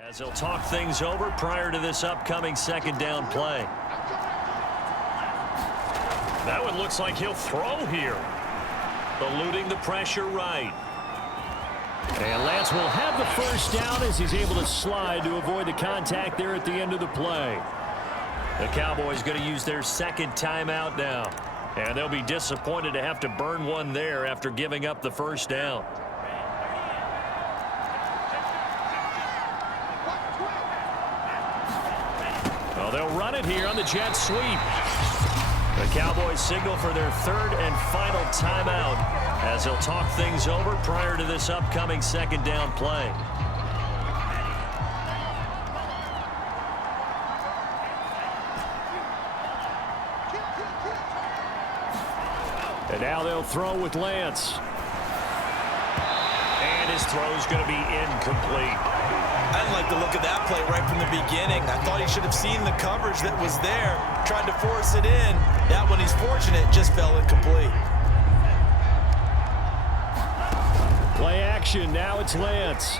As they'll talk things over prior to this upcoming second down play. That one looks like he'll throw here. Eluding the pressure right. And Lance will have the first down as he's able to slide to avoid the contact there at the end of the play. The Cowboys going to use their second timeout now. And they'll be disappointed to have to burn one there after giving up the first down. Well, they'll run it here on the jet sweep. The Cowboys signal for their third and final timeout as they'll talk things over prior to this upcoming second down play. And now they'll throw with Lance. And his throw's going to be incomplete. I didn't like the look of that play right from the beginning. I thought he should have seen the coverage that was there, tried to force it in. That one, he's fortunate, just fell incomplete. Play action, now it's Lance.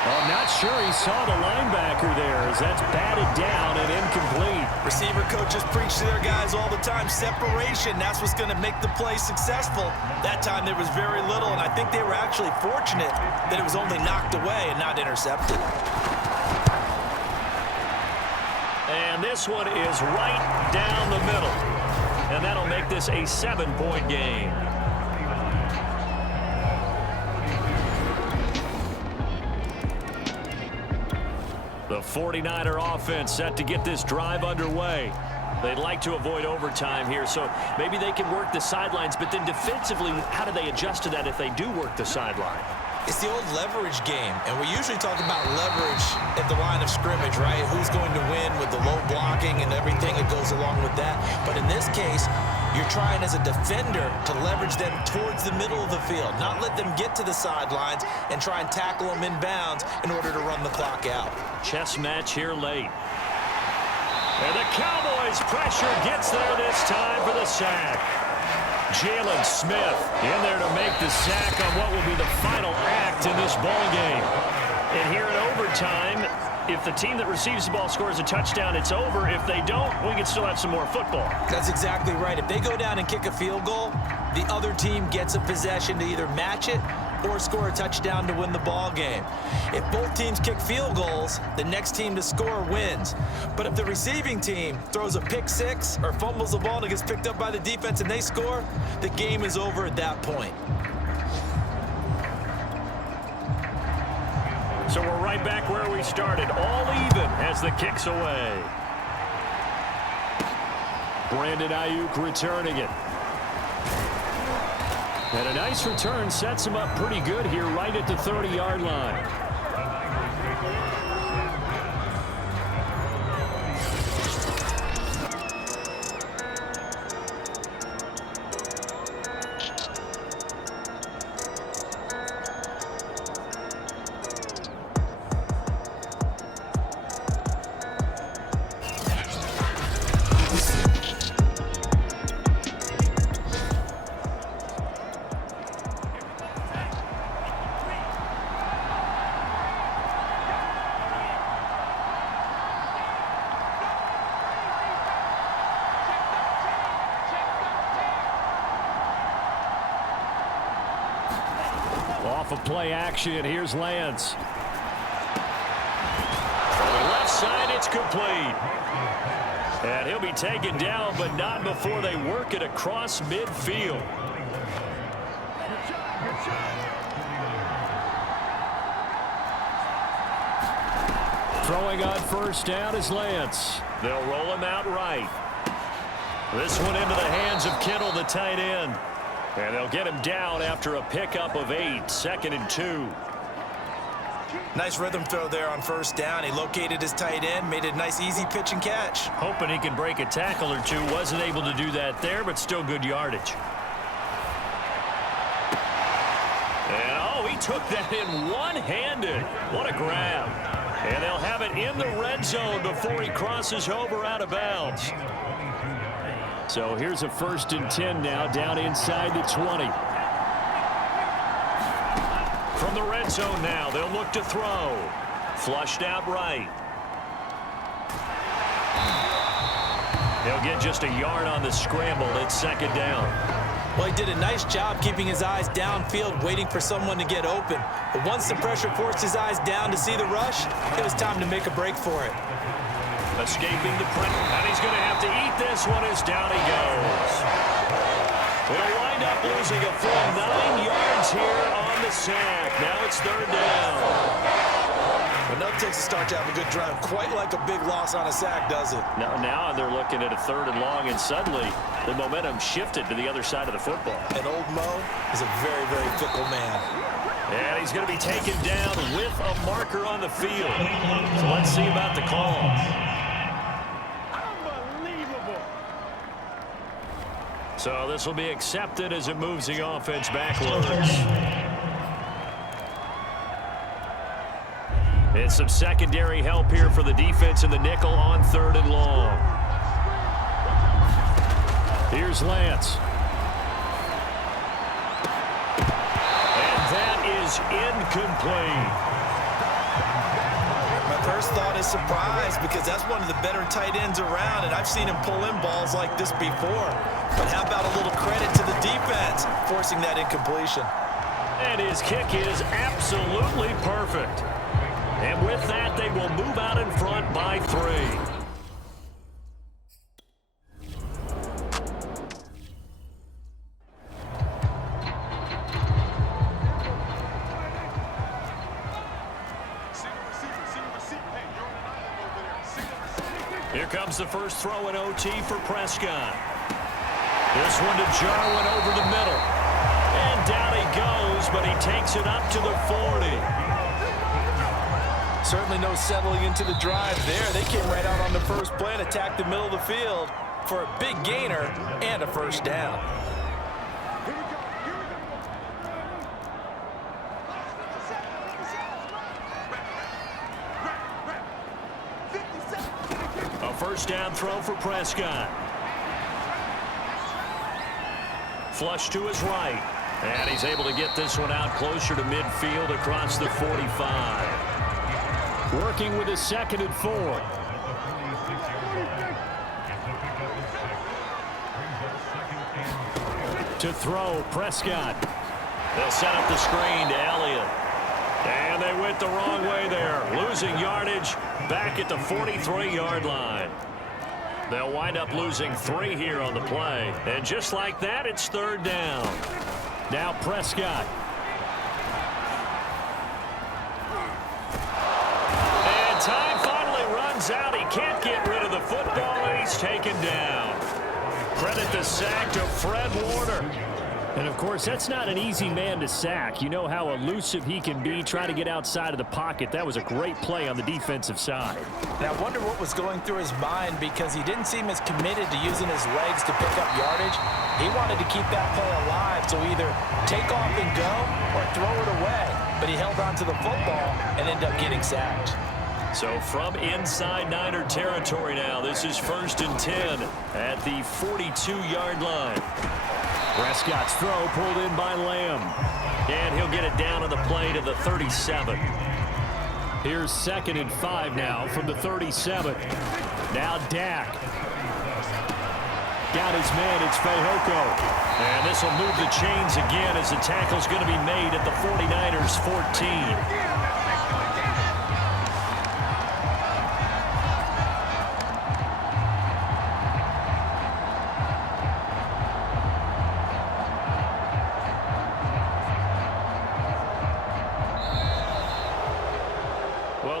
Well, I'm not sure he saw the linebacker there as that's batted down and incomplete. Receiver coaches preach to their guys all the time, separation, that's what's going to make the play successful. That time there was very little, and I think they were actually fortunate that it was only knocked away and not intercepted. And this one is right down the middle. And that'll make this a 7-point game. The 49er offense set to get this drive underway. They'd like to avoid overtime here, so maybe they can work the sidelines, but then defensively, how do they adjust to that if they do work the sideline? It's the old leverage game, and we usually talk about leverage at the line of scrimmage, right? Who's going to win with the low blocking and everything that goes along with that. But in this case, you're trying as a defender to leverage them towards the middle of the field, not let them get to the sidelines and try and tackle them in bounds in order to run the clock out. Chess match here late. And the Cowboys pressure gets there this time for the sack. Jalen Smith in there to make the sack on what will be the final act in this ball game. And here in overtime, if the team that receives the ball scores a touchdown, it's over. If they don't, we can still have some more football. That's exactly right. If they go down and kick a field goal, the other team gets a possession to either match it or score a touchdown to win the ball game. If both teams kick field goals, the next team to score wins. But if the receiving team throws a pick six or fumbles the ball and it gets picked up by the defense and they score, the game is over at that point. So we're right back where we started, all even as the kick's away. Brandon Ayuk returning it. And a nice return sets him up pretty good here right at the 30-yard line. Off of play action, here's Lance. From the left side, it's complete. And he'll be taken down, but not before they work it across midfield. Throwing on first down is Lance. They'll roll him out right. This one into the hands of Kittle, the tight end. And they'll get him down after a pickup of 8, 2nd and 2. Nice rhythm throw there on first down. He located his tight end, made a nice easy pitch and catch. Hoping he can break a tackle or two. Wasn't able to do that there, but still good yardage. And oh, he took that in one-handed. What a grab. And they'll have it in the red zone before he crosses over out of bounds. So here's a 1st and 10 now, down inside the 20. From the red zone now, they'll look to throw. Flushed out right. He'll get just a yard on the scramble. It's second down. Well, he did a nice job keeping his eyes downfield, waiting for someone to get open. But once the pressure forced his eyes down to see the rush, it was time to make a break for it. Escaping the pressure, and he's going to have to eat this one as down he goes. We'll wind up losing a full 9 yards here on the sack. Now it's third down. Enough takes a start to have a good drive. Quite like a big loss on a sack, does it? Now they're looking at a 3rd and long, and suddenly the momentum shifted to the other side of the football. And old Mo is a very, very fickle man. And he's going to be taken down with a marker on the field. So let's see about the call. Unbelievable. So this will be accepted as it moves the offense backwards. And some secondary help here for the defense in the nickel on 3rd and long. Here's Lance. And that is incomplete. My first thought is surprise, because that's one of the better tight ends around, and I've seen him pull in balls like this before. But how about a little credit to the defense forcing that incompletion? And his kick is absolutely perfect. And with that, they will move out in front by 3. Here comes the first throw in OT for Prescott. This one to Jarwin over the middle. And down he goes, but he takes it up to the 40. Certainly no settling into the drive there. They came right out on the first play and attacked the middle of the field for a big gainer and a first down. A first down throw for Prescott. Flush to his right. And he's able to get this one out closer to midfield across the 45. Working with his 2nd and 4. To throw, Prescott. They'll set up the screen to Elliott. And they went the wrong way there. Losing yardage back at the 43-yard line. They'll wind up losing 3 here on the play. And just like that, it's 3rd down. Now Prescott. And time finally runs out. He can't get rid of the football, and he's taken down. Credit the sack to Fred Warner. And, of course, that's not an easy man to sack. You know how elusive he can be trying to get outside of the pocket. That was a great play on the defensive side. And I wonder what was going through his mind, because he didn't seem as committed to using his legs to pick up yardage. He wanted to keep that play alive, so either take off and go or throw it away. But he held on to the football and ended up getting sacked. So from inside Niner territory now, this is 1st and 10 at the 42-yard line. Prescott's throw pulled in by Lamb. And he'll get it down on the play to the 37. Here's 2nd and 5 now from the 37. Now Dak. Got his man, it's Fehoko. And this will move the chains again as the tackle's going to be made at the 49ers 14.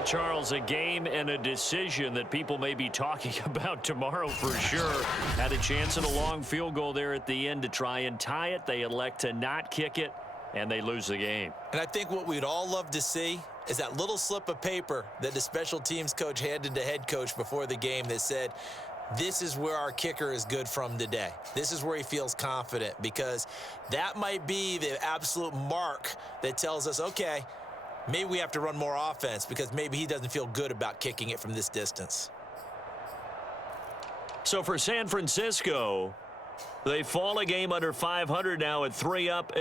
Charles, a game and a decision that people may be talking about tomorrow for sure. Had a chance at a long field goal there at the end to try and tie it. They elect to not kick it, and they lose the game. And I think what we'd all love to see is that little slip of paper that the special teams coach handed to head coach before the game that said, this is where our kicker is good from today. This is where he feels confident, because that might be the absolute mark that tells us, okay, maybe we have to run more offense, because maybe he doesn't feel good about kicking it from this distance. So for San Francisco, they fall a game under 500 now at 3 up.